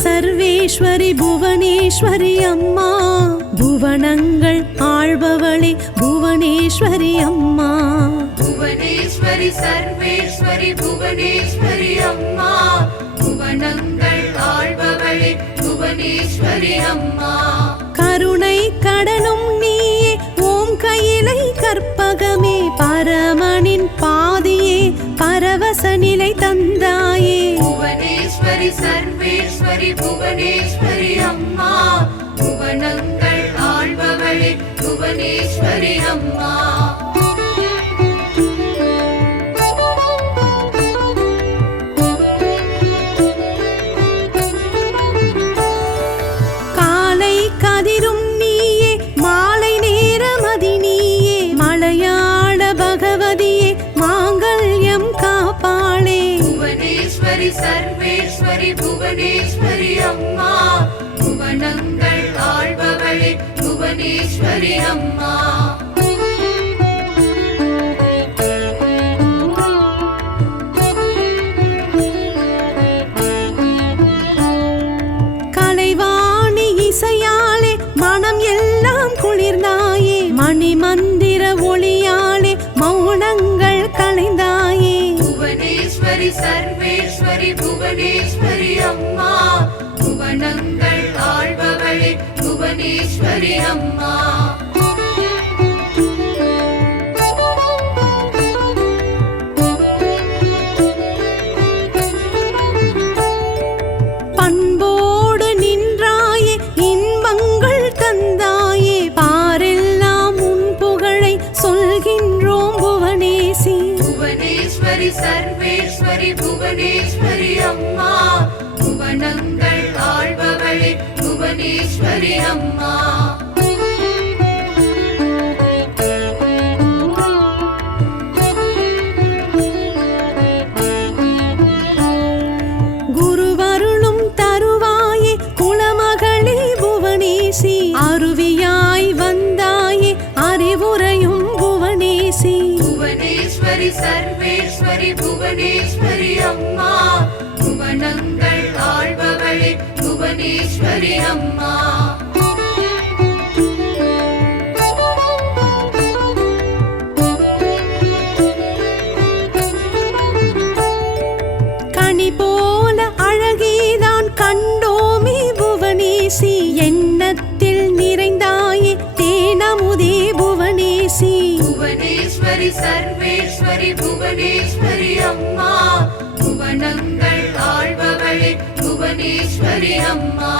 சர்வேஸ்வரி புவனேஸ்வரி அம்மா, புவனங்கள் ஆள்பவளே புவனேஸ்வரி அம்மா. புவனேஸ்வரி சர்வேஸ்வரி புவனேஸ்வரி அம்மா, புவனங்கள் ஆள்பவளே புவனேஸ்வரி அம்மா. கருணை கடலும் நீயே ஓம் கையிலை கற்பகமே, பரமனின் பாதியே பரவச நிலை தந்தாயே. புவனேஸ்வரி சர்வேஸ்வரி புவனேஸ்வரி அம்மா, புவனங்கள் ஆள்பவளே புவனேஸ்வரி அம்மா. காலை கதிரும் நீயே மாலை நேரமதி நீயே, மலையாள பகவதியே மாங்கல்யம் காப்பாளே. புவனேஸ்வரி சர்வேஸ்வரி புவனேஸ்வரி அம்மா, புவனங்கள் ஆள்பவளே புவனேஸ்வரி அம்மா. கலைவாணி இசையாலே மனம் எல்லாம் குளிர்ந்தாயே, மணி மந்திர ஒளியாலே மௌனங்கள் களைந்தாயே. புவனேஸ்வரி சர்வேஸ்வரி புவனேஸ்வரி அம்மா, புவனங்கள் ஆள்பவளே புவனேஸ்வரி அம்மா. பண்போடு நின்றாயே இன்பங்கள் தந்தாயே, பாரெல்லாம் உன் புகழை சொல்கின்றோம் புவனேசி. புவனேஸ்வரி சர்வேஸ்வரி புவனேஸ்வரி அம்மா, புவனங்கள் ஆள்பவளே புவனேஸ்வரி அம்மா. குருவருளும் தருவாயே குலமகளே புவனேசி, அருவியாய் வந்தாயே அறிவுரையும் புவனேசி. புவனேஸ்வரி சர்வேஸ்வரி புவனேஸ்வரி அம்மா, புவனங்கள் ஆள்பவளே புவனேஸ்வரி அம்மா. கனி போல அழகேதான் கண்டோமே புவனேசி, எண்ணத்தில் நிறைந்தாயே தேனமுதே புவனேசி. புவனேஸ்வரி சர்வேஸ்வரி புவனேஸ்வரி அம்மா, புவனங்கள் ஆள்பவளே புவனேஸ்வரி அம்மா.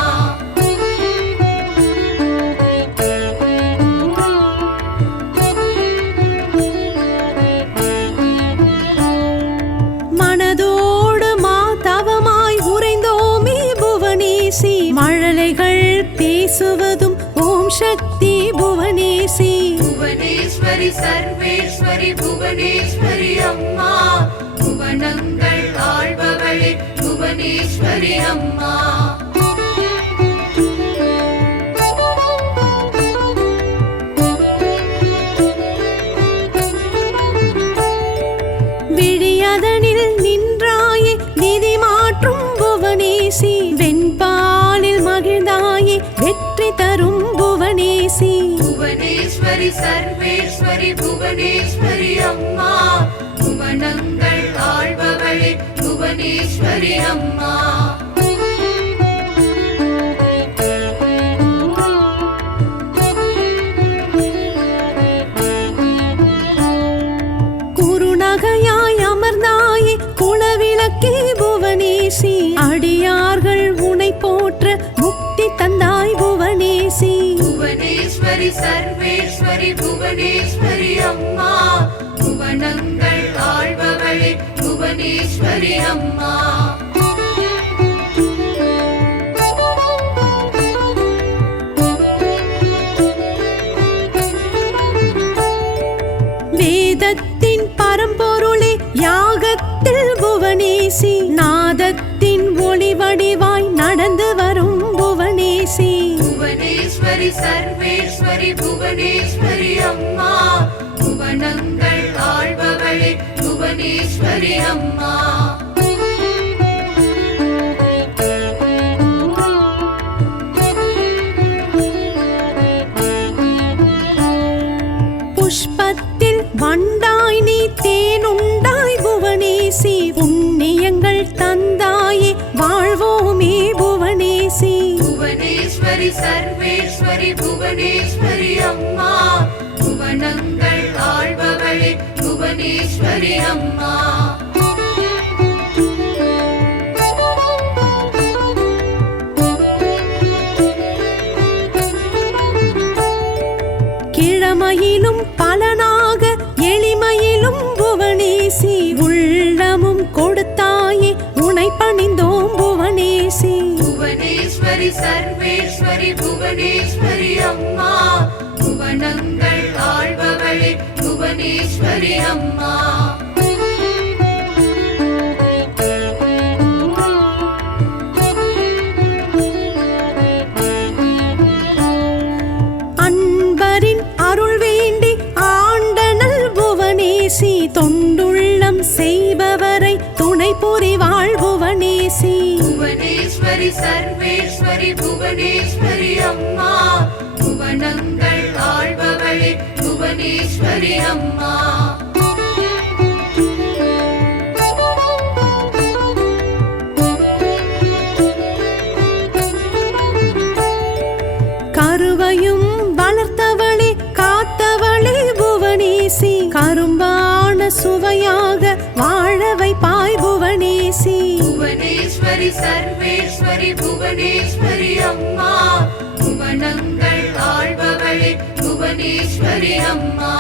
மனதோடு மாதவமாய் உறைந்தோமே புவனேசி, மழலைகள் பேசுவதும் ஓம் சக்தி புவனேசி. புவனேஸ்வரி சர்வேஸ்வரி புவனேஸ்வரி அம்மா, புவனங்கள் ஆள்பவளே புவனேஸ்வரி அம்மா. விழியதனில் நின்றாயே நிதி மாற்றும் புவனேசி, வெண்பாலில் மகிழ்ந்தாயே வெற்றி தரும் புவனேசி. புவனேஸ்வரி சர்வேஸ்வரி புவனேஸ்வரி அம்மா, புவனங்கள் ஆள்பவளே புவனேஸ்வரி அம்மா. குறுநகையாய் அமர்ந்தாயே குலவிளக்கே புவனேசி, அடியார்கள் உனை போற்ற முக்தி தந்தாய் புவனேசி. புவனேஸ்வரி சர்வேஸ்வரி புவனேஸ்வரி அம்மா, புவனங்கள் ஆள்பவளே புவனேஸ்வரி அம்மா. வேதத்தின் பரம்பொருளே யாகத்தில் புவனேசி, நாதத்தின் ஒளி வடிவாய் நடந்து வரும் புவனேசி. புவனேஸ்வரி சர்வேஸ்வரி புவனேஸ்வரி அம்மா, புவனங்கள் ஆள்பவளே புவனேஸ்வரி அம்மா. புவனேஸ்வரி சர்வேஸ்வரி புவனேஸ்வரி அம்மா புவனங்கள் ஆள்பவளே புவனேஸ்வரி அம்மா கிழமையிலும் பலனாக எளிமையிலும் புவனேசி உள்ளமும் கொடுத்தாயே உனை பணிந்தோம் புவனேசி புவனேஸ்வரி சர்வேஸ்வரி புவனேஸ்வரி அம்மா புவனங்கள் ஆள்பவளே புவனேஸ்வரி அம்மா அன்பரின் அருள் வேண்டி ஆண்டனல் புவனேசி தொண்டுள்ளம் செய்பவரை துணை புரிவாள் புவனேசி புவனேஸ்வரி சர்வேஸ்வரி புவனேஸ்வரி அம்மா புவனங்கள் ஆள்பவளே புவனேஸ்வரி அம்மா கருவையும் வளர்த்தவளே காத்தவளே புவனேசி கரும்பான சுவையாக வாழ வைப்பாய் புவனேசி புவனேஸ்வரி சர்வேஸ்வரி புவனேஸ்வரி அம்மா புவனங்கள் ஆள்பவளே புவனேஸ்வரி அம்மா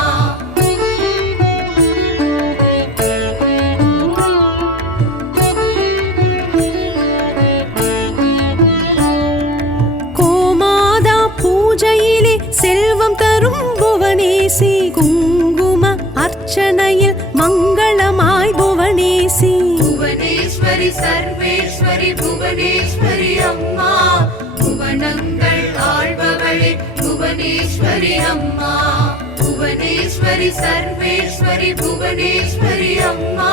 கோமாதா பூஜையிலே செல்வம் தரும் புவனேசி குங்கும அர்ச்சனையில் மங்களமாய் புவனேசி புவனேஸ்வரி சர்வேஸ்வரி புவனேஸ்வரி அம்மா புவனங்கள் ஆள்பவளே புவனேஸ்வரி அம்மா புவனேஸ்வரி சர்வேஸ்வரி புவனேஸ்வரி அம்மா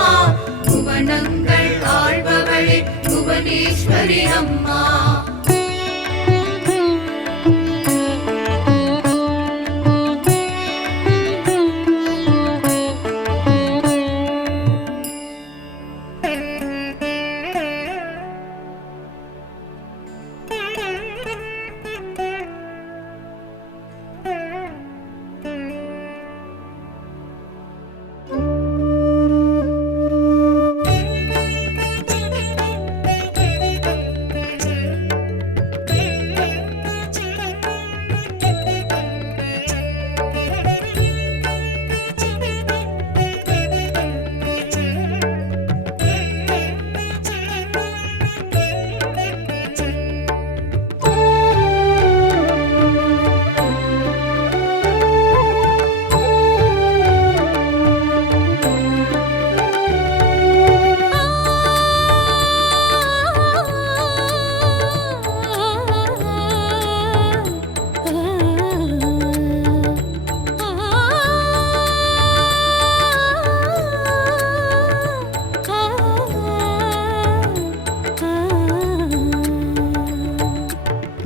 புவனங்கள் ஆள்பவளே புவனேஸ்வரி அம்மா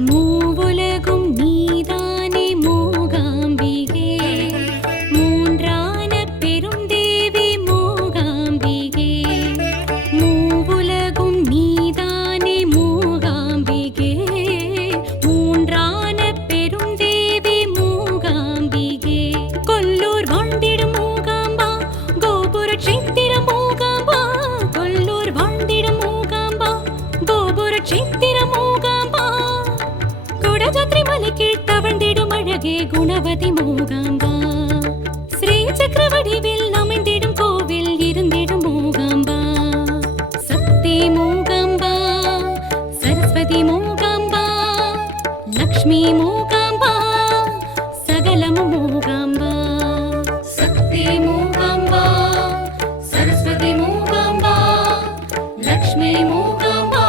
மூவுலகும் நீதானே மூகாம்பிகே மூன்றான பெரும் தேவி மூகாம்பிகே மூவுலகும் நீதானே மூகாம்பிகே மூன்றான பெரும் தேவி மூகாம்பிகே கொல்லூர் வாழ்ந்திடும் மூகாம்பா கோபுர க்ஷேத்திரம் மூகாம்பா கொல்லூர் வாழ்ந்திடும் மூகாம்பா கோபுர க்ஷேத்திரம் மூகாம்பா குடஜாத்ரி மலை கீழ் தவழ்ந்திடும் அழகே குணவதி மூகாம்பா ஸ்ரீ சக்கரவடிவில் அமைந்திடும் கோவில் இருந்திடும் மூகாம்பா சக்தி மூகாம்பா சரஸ்வதி மூகாம்பா லக்ஷ்மி மூகாம்பா சகலமு மூகாம்பா சக்தி மூகாம்பா சரஸ்வதி மூகாம்பா லக்ஷ்மி மூகாம்பா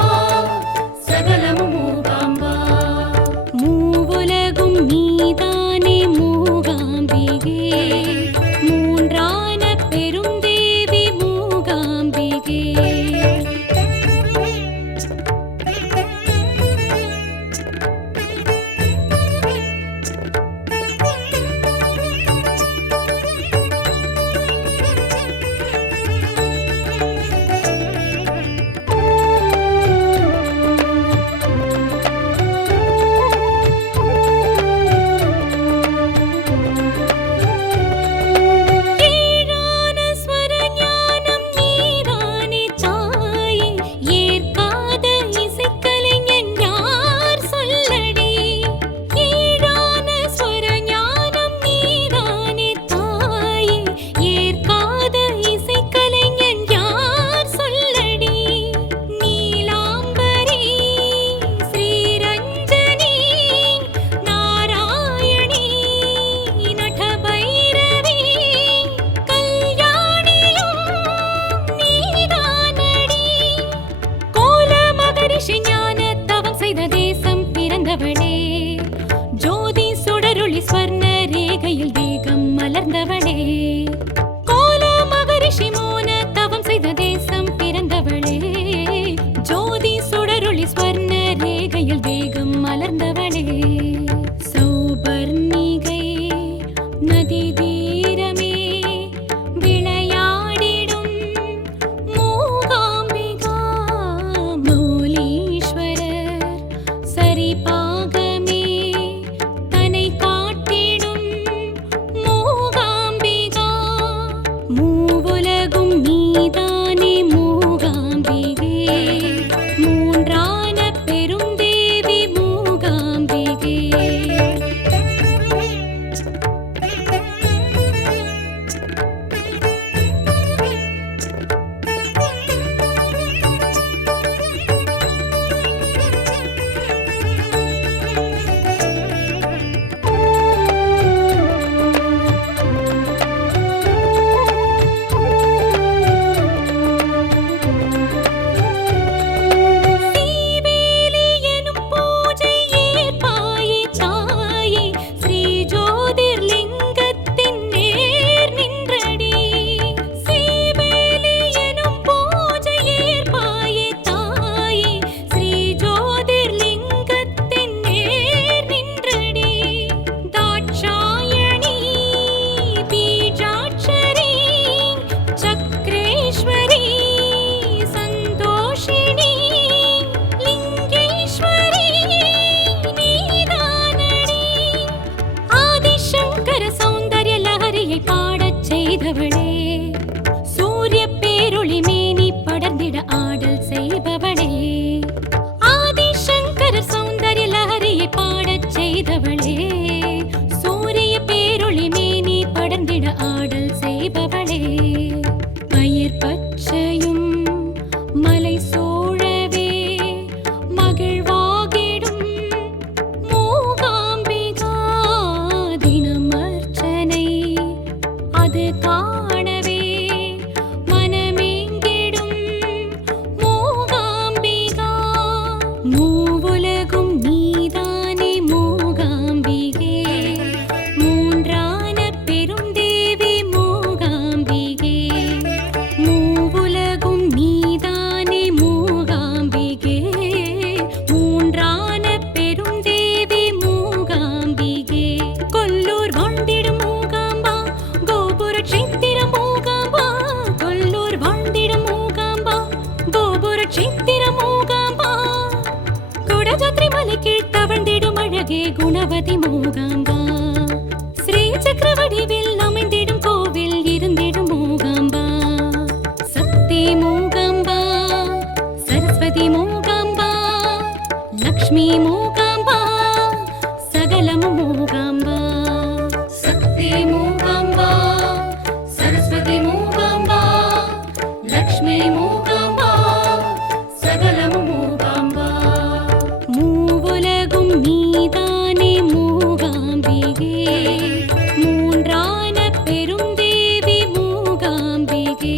சகலமு மூகாம்பா மூவுலகும் நீதானே மூகாம்பா பிறந்தவளே கோல மகரிஷி மோன தவம் செய்த தேசம் பிறந்தவளே ஜோதி சுடரொளி ஸ்வர்ண ரேகையில் தேகம் மலர்ந்தவளே சௌபர்ணிகை நதி தீரமே விளையாடிடும் மூகாம்பிகா மௌலீஸ்வரர் சரிபாகமே தன்னை காட்டிடும் மூகாம்பிகா மூவுலகும் நீதானே மூகாம்பிகே மூன்றான பெரும் தேவி மூகாம்பிகே சீவேலி எனும் பூஜை ஏற்பாயே தாயே ஸ்ரீ ஜோதிர்லிங்கத்தின் நேர் நின்றடி சீவேலி எனும் பூஜை ஏற்பாயே தாயே ஸ்ரீ ஜோதிர்லிங்கத்தின் நேர் நின்றடி தாட்சாயணி பீஜாட்சரி சக்ரேஸ்வரி சந்தோஷிணி லிங்கேஸ்வரி நீதானடி ஆதிசங்கர சௌந்தர்ய லஹரியை பாடச் செய்தவளே சூரிய பேரொளி மேனி படர்ந்திட ஆடல் செய்பவளே ஆதிசங்கர சௌந்தர்ய லஹரியை பாடச் செய்தவளே சூரிய பேரொளி மேனி படர்ந்திட ஆடல் செய்பவளே பயிர் பச்சையும் மலை சோழவே மகிழ்வாகிடும் மூகாம்பிகா தினம் அர்ச்சனை அது காணவே மனமேங்கிடும் மூகாம்பிகா மூவுலகும் நீதானே மூகாம்பிகே மூன்றான பெரும் தேவி மூகாம்பிகே மூவுலகும் நீதானே மூகாம்பிகே மூன்றான பெரும் தேவி மூகாம்பிகே கொல்லூர் வாழ்ந்திடும் மூகாம்பா கோபுர க்ஷேத்திரம் மூகாம்பா கொல்லூர் வாழ்ந்திடும் மூகாம்பா கோபுர க்ஷேத்திரம் மூகாம்பா கொடஜாத்ரி மலை கீழ் தவழ்ந்திடும் அழகே குணவதி மூகாம்பா ஸ்ரீ சக்கரவடிவில் அமைந்திடும் கோவில் இருந்திடும் மூகாம்பா சக்தி மூகாம்பா சரஸ்வதி மூகாம்பா லக்ஷ்மி மூகாம்பா சகலமு மூகாம்பா சக்தி மூகாம்பா சரஸ்வதி மூகாம்பா லக்ஷ்மி மூகாம்பா சகலமு மூகாம்பா மூவுலகும் நீதானே மூகாம்பிகே மூன்றான பெரும் தேவி மூகாம்பிகே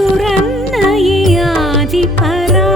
மறுவத்துறன்னையே ஆதி பரா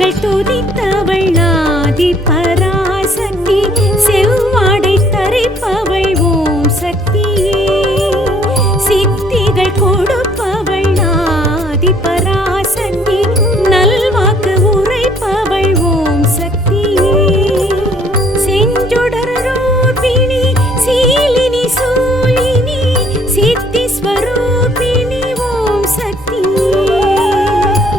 தேவர்கள் துதித்தவள் ஆதி பராசக்தி செவ்வாடை தரிப்பவள் ஓம் சக்தியே சித்திகள் கொடுப்பவள் ஆதி பராசக்தி நல்வாக்கு உரைப்பவள் ஓம் சக்தியே செஞ்சுடர் ரூபிணி சீலினி சூலினி சித்தி ஸ்வரூபிணி ஓம் சக்தியே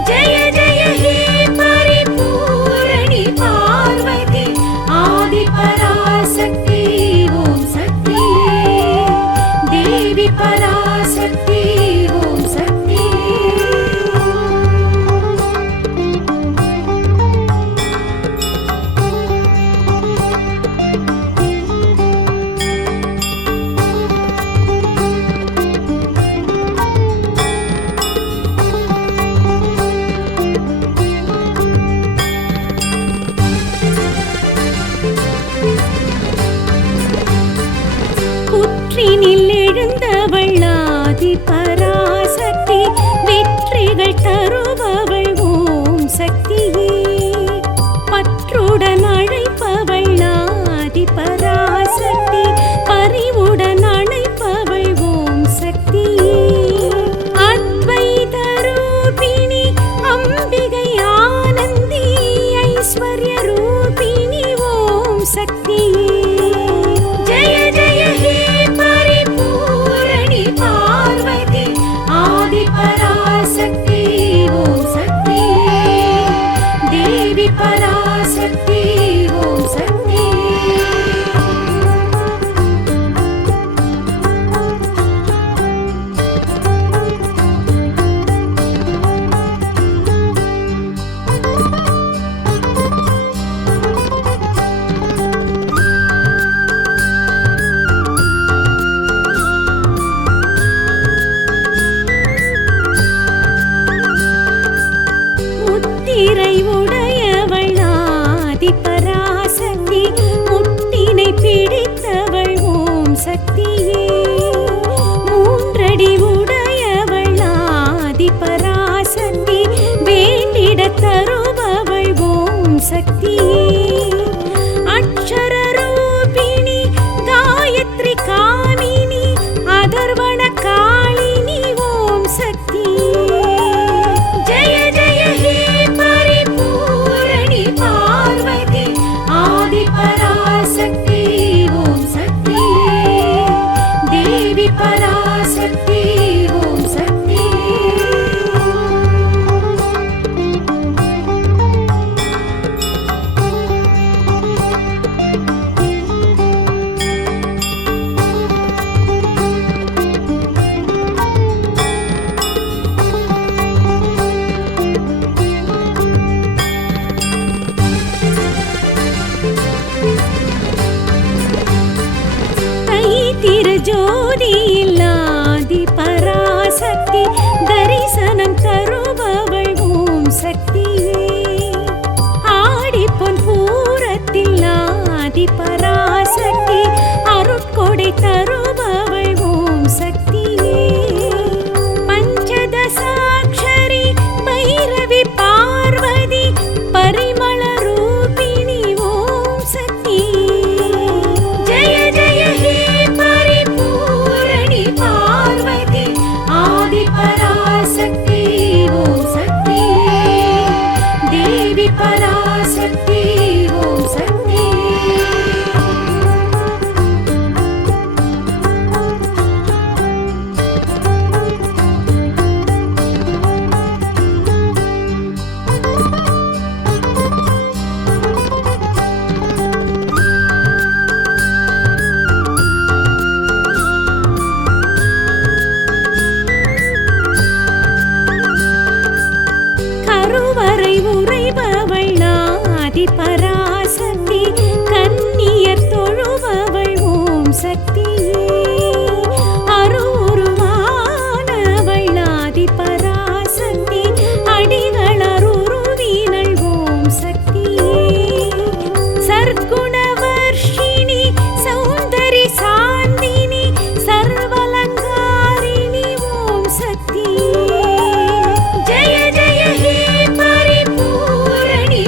ஜெய ஜெய ஹே பரிபூரணி பார்வதி ஆதி பராசக்தி ஓம் சக்தியே தேவி பராசக்தி ஓம் சக்தியே புற்றினில் எழுந்தவள் ஆதி பராசக்தி வெற்றிகள் தருபவள் ஓம் சக்தியே பற்றுடன் அழைப்பவள் ஆதி பராசக்தி பரிவுடன் அழைப்பவள் ஓம் சக்தியே அத்வைத ரூபிணி அம்பிகை ஆனந்தி ஐஸ்வர்ய ரூபிணி ஓம் சக்தியே ஜெய ஜெய ஹே பரிபூரணி பார்வதி ஆதி பராசக்தி ஓம் சக்தியே தேவி பராசக்தி ஓம் சக்தியே முத்திரை உடையவள் ஆதி பராசக்தி முட்டினை பிடித்தவள் ஓம் சக்தியே மூன்றடி உடையவள் ஆதி பராசக்தி வேண்டிட தருபவள் ஓம் சக்தியே அக்ஷர ரூபிணி காயத்ரி காமினி அதர்வண காளினி ஓம் சக்தியே ஜெய ஜெய ஹே பரிபூரணி பார்வதி ஆதி பராசக்தி ஓம் சக்தியே தேவி பராசக்தி ஓம் சக்தியே தை திருஜோதியில் ஆதி பராசக்தி தரிசனம் தருபவள் ஓம் சக்தியே ஆடிப்பொன் பூரத்தில் ஆதி பராசக்தி அருட்கொடை தருபவள் ஓம் சக்தியே பஞ்சதசாட்சரி பைரவி பார்வதி பரிமள ரூபிணி ஓம் சக்தியே ஜெய ஜெய ஹே பரிபூரணி பார்வதி ஆதி பராசக்தி ஓம் சக்தியே தேவி பராசக்தி ஓம் சக்தியே கருவறை உறைபவள் ஆதி பராசக்தி கன்னியர் தொழுபவள் ஓம் சக்தியே அருவுருவானவள் ஆதி பராசக்தி அடிகள் அருருவினள் ஓம் சக்தியே சர்க்குணவர்ஷினி சௌந்தரி சாந்தினி சர்வலங்காரிணி ஓம் சக்தியே ஜெய ஜெய ஹே பரிபூரணி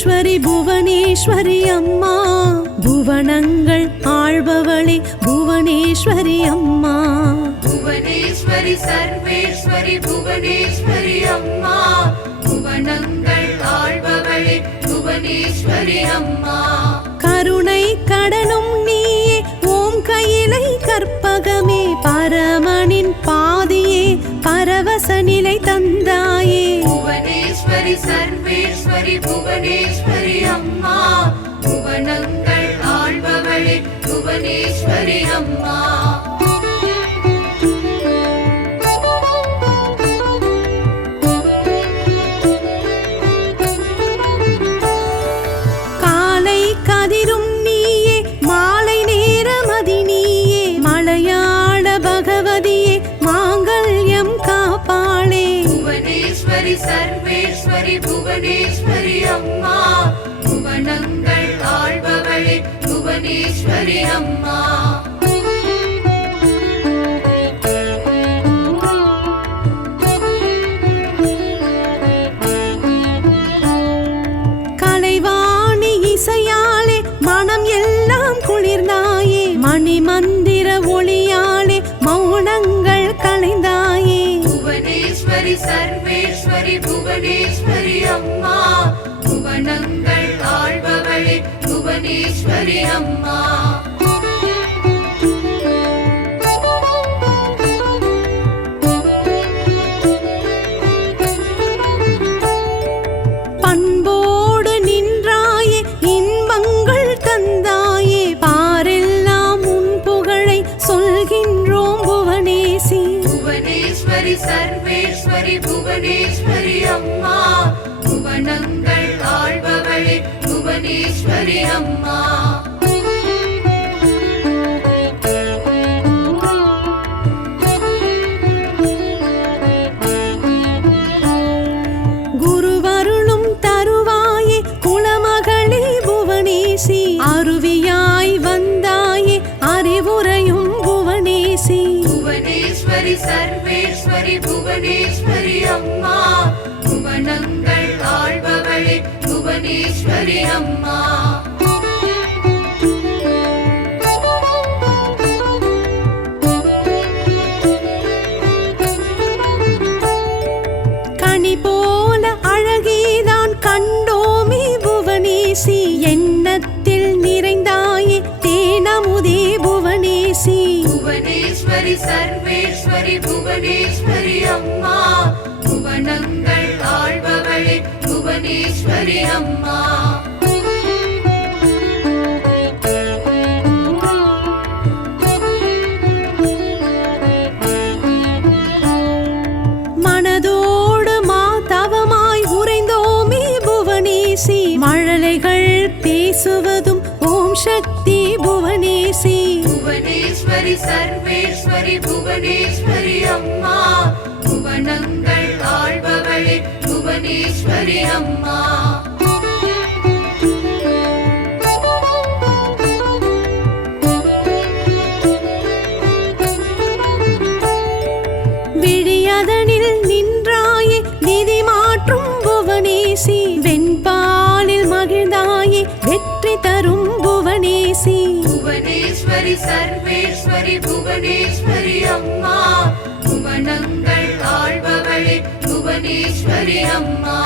புவனேஸ்வரி புவனேஸ்வரி அம்மா புவனங்கள் ஆள்பவளே புவனேஸ்வரி அம்மா புவனேஸ்வரி சர்வேஸ்வரி புவனேஸ்வரி அம்மா புவனங்கள் ஆள்பவளே புவனேஸ்வரி அம்மா கருணை கடலும் நீயே ஓம் கையிலை கற்பகமே பரமனின் பாதியே பரவச நிலை தந்தாயே புவனேஸ்வரி சர்வேஸ்வரி புவனேஸ்வரி அம்மா புவனங்கள் ஆள்பவளே புவனேஸ்வரி அம்மா காலை கதிரும் நீயே மாலை நேரமதி நீயே மலையாள பகவதியே மாங்கல்யம் காப்பாளே புவனேஸ்வரி சர்வேஸ்வரி புவனேஸ்வரி அம்மா புவனங்கள் ஆள்பவளே புவனேஸ்வரி அம்மா கலைவாணி இசையாலே மனம் எல்லாம் குளிர்ந்தாயே மணிமந்திர ஒளியாலே மௌனங்கள் களைந்தாயே புவனேஸ்வரி சர்வேஸ்வரி புவனேஸ்வரி அம்மா புவனங்கள் ஆள்பவளே புவனேஸ்வரி அம்மா பண்போடு நின்றாயே இன்பங்கள் தந்தாயே பாரெல்லாம் உன் புகழை சொல்கின்றோம் புவனேசி புவனேஸ்வரி சர்வேஸ்வரி புவனேஸ்வரி அம்மா புவனங்கள் ஆள்பவளே புவனேஸ்வரி அம்மா குருவருளும் தருவாயே குலமகளே புவனேசி அருவியாய் வந்தாயே அறிவுரையும் புவனேசி புவனேஸ்வரி சர்வேஸ்வரி புவனேஸ்வரி அம்மா புவனங்கள் ஆள்பவளே புவனேஸ்வரி அம்மா கனி போல அழகேதான் கண்டோமே புவனேசி எண்ணத்தில் நிறைந்தாயே தேனமுதே புவனேசி புவனேஸ்வரி சர்வேஸ்வரி புவனேஸ்வரி அம்மா புவனங்கள் ஆள்பவளே புவனேஸ்வரி அம்மா மனதோடு மாதவமாய் உறைந்தோமே புவனேசி மழலைகள் பேசுவதும் ஓம் சக்தி புவனேசி புவனேஸ்வரி சர்வேஸ்வரி புவனேஸ்வரி அம்மா புவனங்கள் ஆள்பவளே புவனேஸ்வரி அம்மா விழியதனில் நின்றாயே நிதி மாற்றும் புவனேசி வெண்பாலில் மகிழ்ந்தாயே வெற்றி தரும் புவனேசி புவனேஸ்வரி சர்வேஸ்வரி புவனேஸ்வரி அம்மா புவனங்கள் ஆள்பவளே புவனேஸ்வரி அம்மா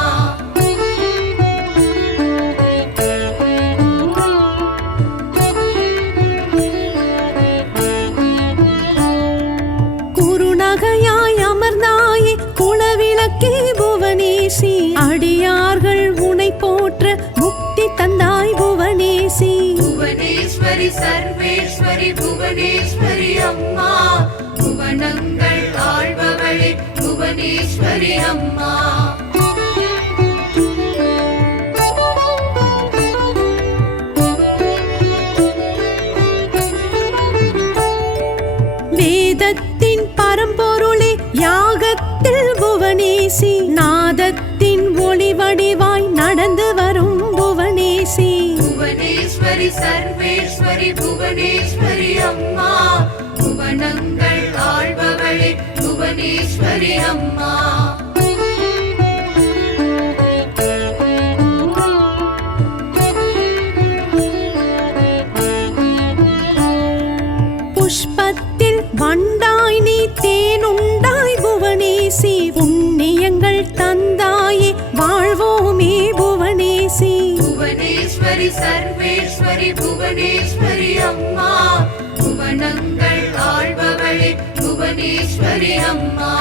குறுநகையாய் அமர்ந்தாயே குலவிளக்கே புவனேசி அடியார்கள் உனை போற்ற முக்தி தந்தாய் புவனேசி புவனேஸ்வரி சர்வேஸ்வரி புவனேஸ்வரி அம்மா புவனங்கள் ஆள்பவளே புவனேஸ்வரி அம்மா வேதத்தின் பரம்பொருளே யாகத்தில் புவனேசி நாதத்தின் ஒளி வடிவாய் நடந்து வரும் புவனேசி புவனேஸ்வரி சர்வேஸ்வரி புவனேஸ்வரி அம்மா புவனங்கள் ஆள்பவளே புவனேஸ்வரி அம்மா புவனேஸ்வரி சர்வேஸ்வரி புவனேஸ்வரி அம்மா புவனங்கள் ஆள்பவளே புவனேஸ்வரி அம்மா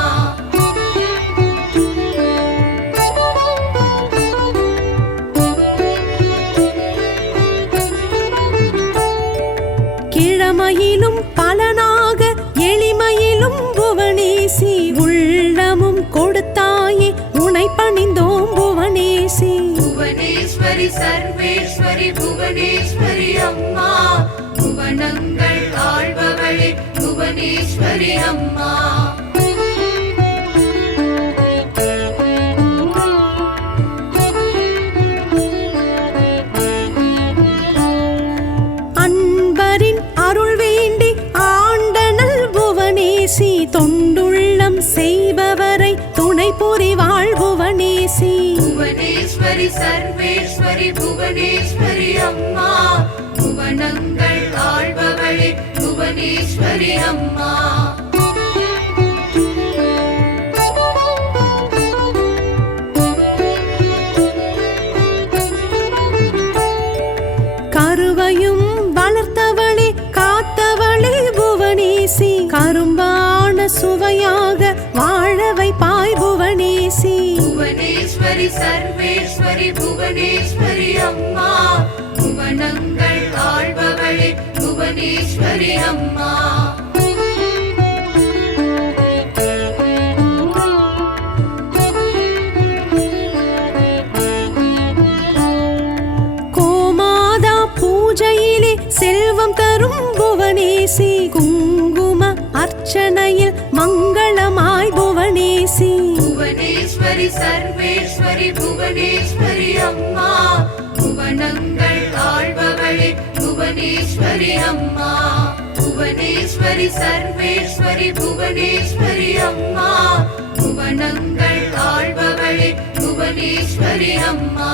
கிழமையிலும் பலனாக எளிமையிலும் புவனேசி உள்ளமும் கொடுத்தாயே உனை பணிந்தோம் புவனேசி புவனேஸ்வரி சர்வேஸ்வரி புவனேஸ்வரி அம்மா புவனங்கள் ஆள்பவளே புவனேஸ்வரி அம்மா தொண்டுள்ளம் செய்பவரை துணை புரிவாள் புவனேசி புவனேஸ்வரி சர்வேஸ்வரி புவனேஸ்வரி அம்மா புவனங்கள் ஆள்பவளே புவனேஸ்வரி அம்மா கருவையும் வளர்த்தவளே காத்தவளே புவனேசி கரும்பான சுவையாக வாழ வைப்பாய் புவனேசி புவனேஸ்வரி சர்வேஸ்வரி புவனேஸ்வரி அம்மா புவனங்கள் ஆள்பவளே புவனேஸ்வரி அம்மா கோமாதா பூஜையிலே செல்வம் தரும் புவனேசி குங்கும அர்ச்சனையில் மங்களமாய் புவனேசி புவனேஸ்வரி சர்வேஸ்வரி புவனேஸ்வரி அம்மா புவனங்கள் ஆள்பவளே புவனேஸ்வரி அம்மா புவனேஸ்வரி சர்வேஸ்வரி புவனேஸ்வரி அம்மா புவனங்கள் ஆள்பவளே புவனேஸ்வரி அம்மா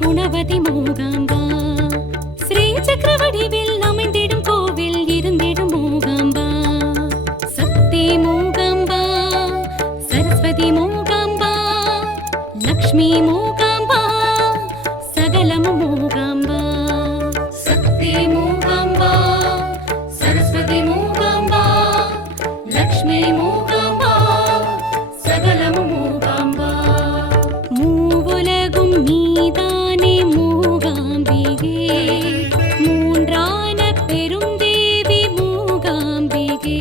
குணவதி மூகாம்பா ஸ்ரீ சக்கரவடிவில் அமைந்திடும் கோவில் இருந்திடும் மூகாம்பா சக்தி மூகாம்பா சரஸ்வதி மூகாம்பா லக்ஷ்மி மூகாம்பா சகலமு மூகாம்பா சக்தி மூகாம்பா சரஸ்வதி மூகாம்பா லக்ஷ்மி மூகாம்பா சகலமு மூகாம்பா மூவுலகும் நீதானே மூகாம்பிகே மூன்றான பெரும் தேவி மூகாம்பிகே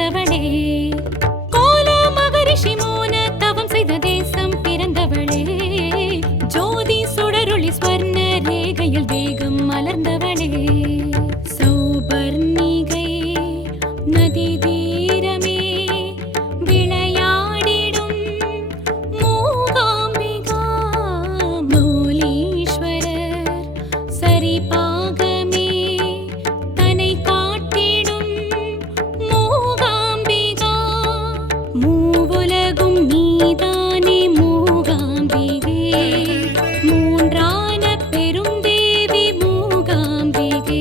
பிறந்தவளே. கோல மகரிஷி மோன தவம் செய்த தேசம் பிறந்தவளே. ஜோதி சுடரொளி ஸ்வர்ண ரேகையில் வேகம் மலர்ந்தவளே. சௌபர்ணிகை நதி தீரமே விளையாடிடும் மூகாம்பிகா. மௌலீஸ்வரர் சரிபாகமே தன்னை காட்டிடும் மூகாம்பிகா. மூவுலகும் நீதானே மூகாம்பிகே. மூன்றான பெரும் தேவி மூகாம்பிகே.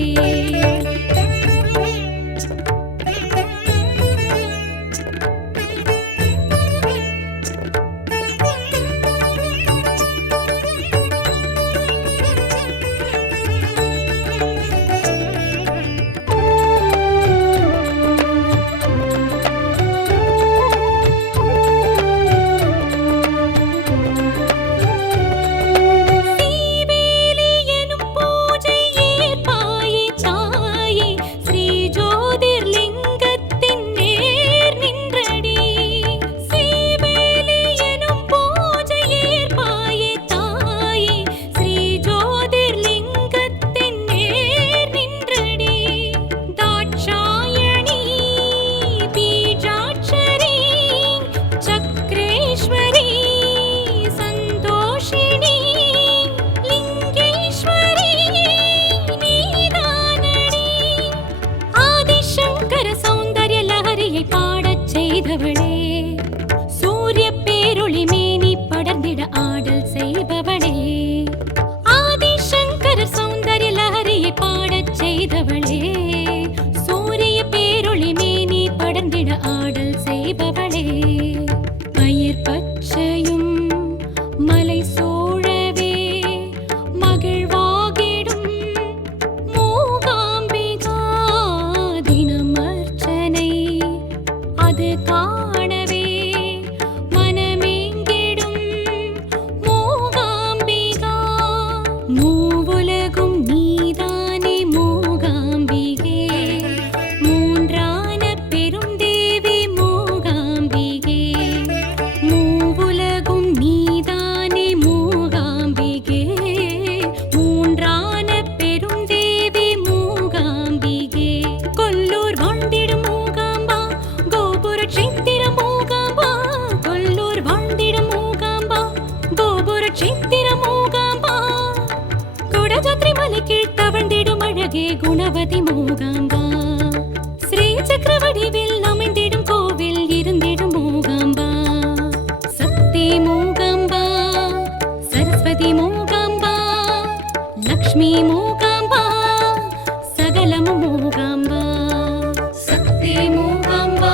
சீவேலி எனும் பூஜை ஏற்பாயே சாயே. ஸ்ரீ ஜோதிர்லிங்கத்தின் நேர் நின்றடி. சீவேலி எனும் பூஜை ஏற்பாயே சாயே. ஸ்ரீ ஜோதிர்லிங்கத்தின் நேர் நின்றடி. தாட்சாயணி பீஜாட்சரி சக்ரேஸ்வரி சந்தோஷிணி லிங்கேஸ்வரி நீதானடி. ஆதிசங்கர சௌந்தர்ய லஹரியை பாடச் செய்தவளே. சூரிய பேரொளி மேனி படர்ந்திட ஆடல் செய்பவளே. ஆதிசங்கர சௌந்தர்ய லஹரியை பாடச் செய்தவளே. சூரிய பேரொளி மேனி படர்ந்திட ஆடல் செய்பவளே. பயிர் பச்சையும் மலை சோழவே மகிழ்வாகிடும் மூகாம்பிகா. தினம் அர்ச்சனை அது காணவே மனமேங்கிடும் மூகாம்பிகா. மூவுலகும் நீதானே மூகாம்பிகே. மூன்றான பெரும் தேவி மூகாம்பிகே. மூவுலகும் நீதானே மூகாம்பிகே. மூன்றான பெரும் தேவி மூகாம்பிகே. கொல்லூர் வாழ்ந்திடும் மூகாம்பா கோபுர க்ஷேத்திர மூகாம்பா. கொல்லூர் வாழ்ந்திடும் மூகாம்பா கோபுர க்ஷேத்திர மூகாம்பா. குடஜாத்ரி மலை கீழ் தவழ்ந்திடும் அழகே குணவதி மூகாம்பா. ஸ்ரீ சக்கரவடிவில் அமைந்திடும் கோவில் இருந்திடும் மூகாம்பா. சக்தி மூகாம்பா சரஸ்வதி மூகாம்பா. லக்ஷ்மி மூகாம்பா சகலமு மூகாம்பா. சக்தி மூகாம்பா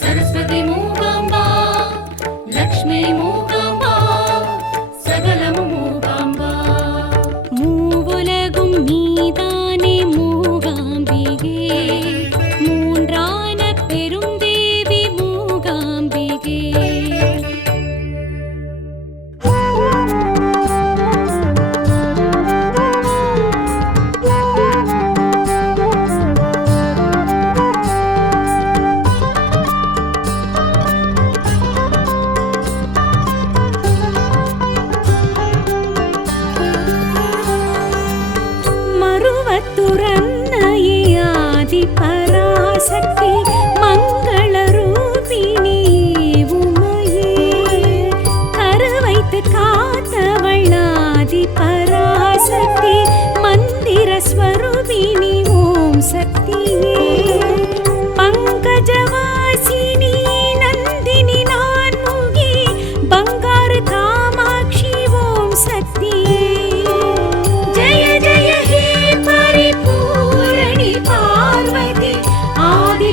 சரஸ்வதி மூகாம்பா. லக்ஷ்மி மூகாம்பா சகலமு மூகாம்பா. மூவுலகும் நீதானே மூகாம்பிகே. மூன்றான பெரும் தேவி மூகாம்பிகே. மருவத்துரன்னையே ஆதி பராசக்தி மங்கள ரூபிணி உமையே. கருவைத்து காத்தவள் ஆதி பராசக்தி மந்திர ஸ்வரூபிணி ஓம் சக்தியே. பங்கஜவாசினி நந்தினி நான்முகி பங்காரு காமாட்சி ஓம் சக்தியே. ஜய ஜய ஹே பரிபூரணி பார்வதி ஆதி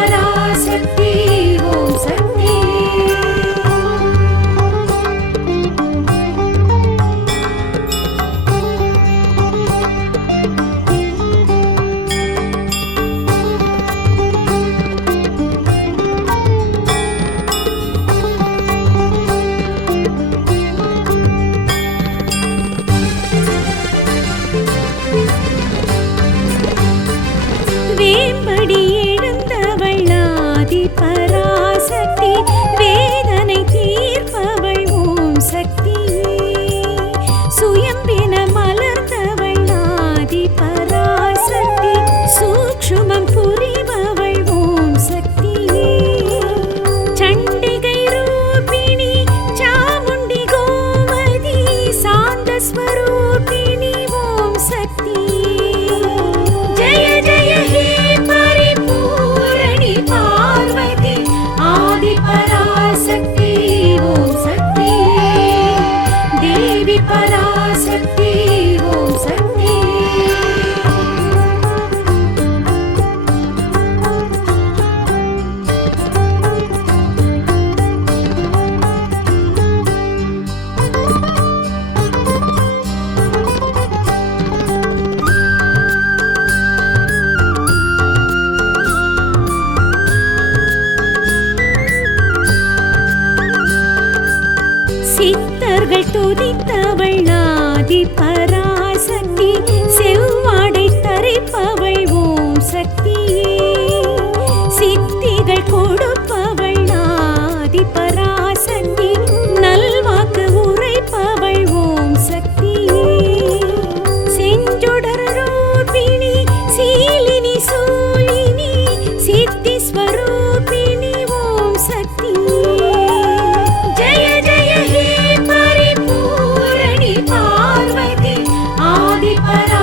பராசக்தி ஓம் சக்தி. வேம்படி எழுந்தவள் ஆதி பராசக்தி, வேதனை தீர்ப்பவள் ஓம் சக்தி. சுயம்பின மலர்ந்தவள் ஆதி பராசக்தி, சூக்ஷ்மம் புரிபவள் ஓம் சக்தி. சண்டிகை ரூபிணி சாமுண்டி கோமதி, சாந்த ஸ்வரூபிணி ஓம் சக்தி. ஜய ஜய ஹே பரிபூரணி பார்வதி, ஆதி பராசக்தி ஓம் சக்தி. தேவி பராசக்தி ஓம் சக்தி. சித்தர்கள் துதித்தவள் ஆதி பராசக்தி, செவ்வாடை தரிப்பவள் ஓம் சக்தி. சித்திகள் கொடுப்பவள் ஆதி பராசக்தி, நல்வாக்கு உரைப்பவள் ஓம் சக்தி. செஞ்சுடர் ரூபிணி சீலினி சூலினி, சித்தி ஸ்வரூபிணி ஓம் சக்தி. ஜய ஜய ஹே பரிபூரணி பார்வதி, ஆதி பரா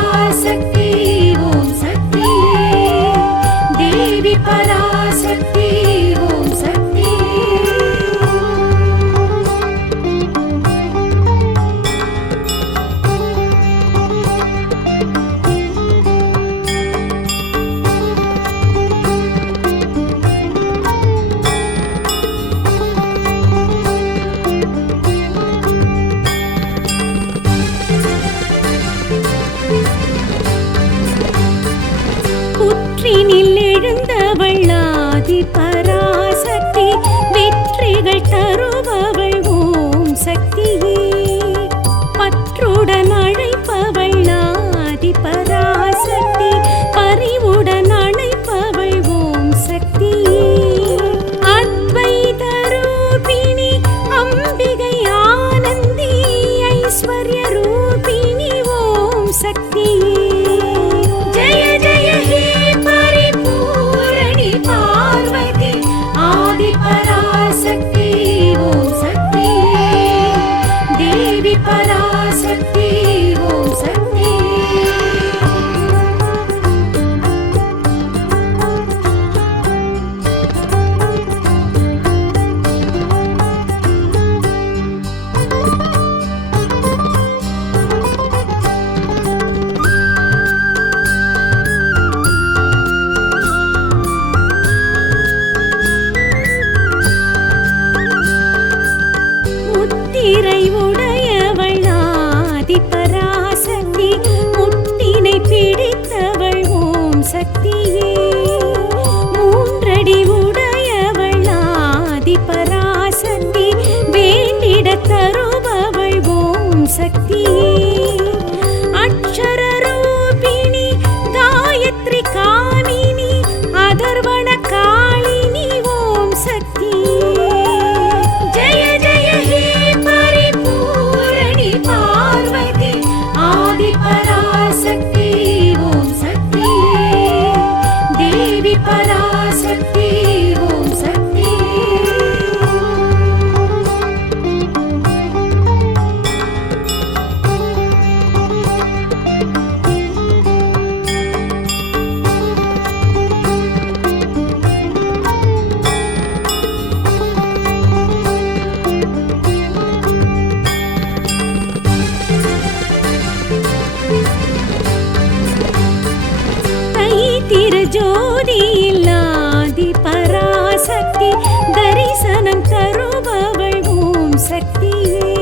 சக்தியே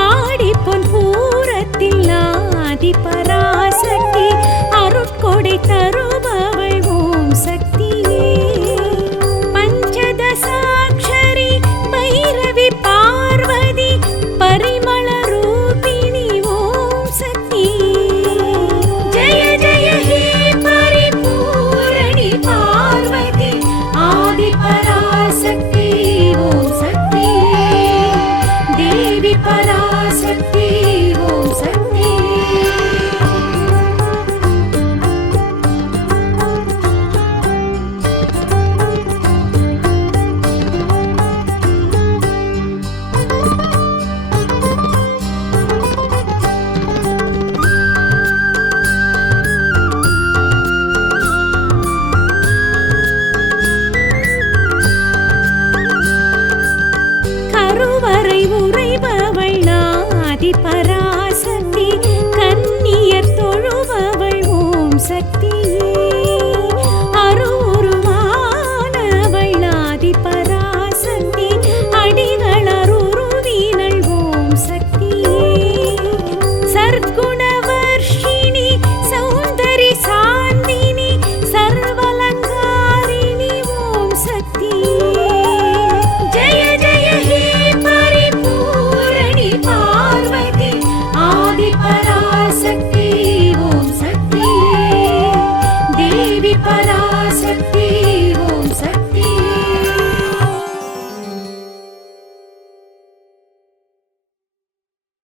ஆடிப்பொன் பூரத்தில் ஆதி பராசக்தி அருட்கொடை தருபவள் ஓம் சக்தியே பஞ்சதசாட்சரி பைரவி பார்வதி பரிமள ரூபிணி ஓம் சக்தி ஜெய ஜெய ஹே பரிபூரணி பார்வதி ஆதி பராசக்தி ஓம் சக்தி தேவி பராசக்தி ஓம் சக்தி கருவறை உறைபவள் ஆதி பராசக்தி கன்னியர் தொழுபவள் ஓம் சக்தியே அருவுருவானவள் ஆதி பராசக்தி அடிகள் அருருவினள் ஓம் சக்தியே சர்க்குணவர்ஷினி சௌந்தரி சாந்தினி சர்வலங்காரிணி ஓம் சக்தியே ஜெய ஜெய ஹே பரிபூரணி பார்வதி ஆதி பராசக்தி ஓம் சக்தி தேவி பரா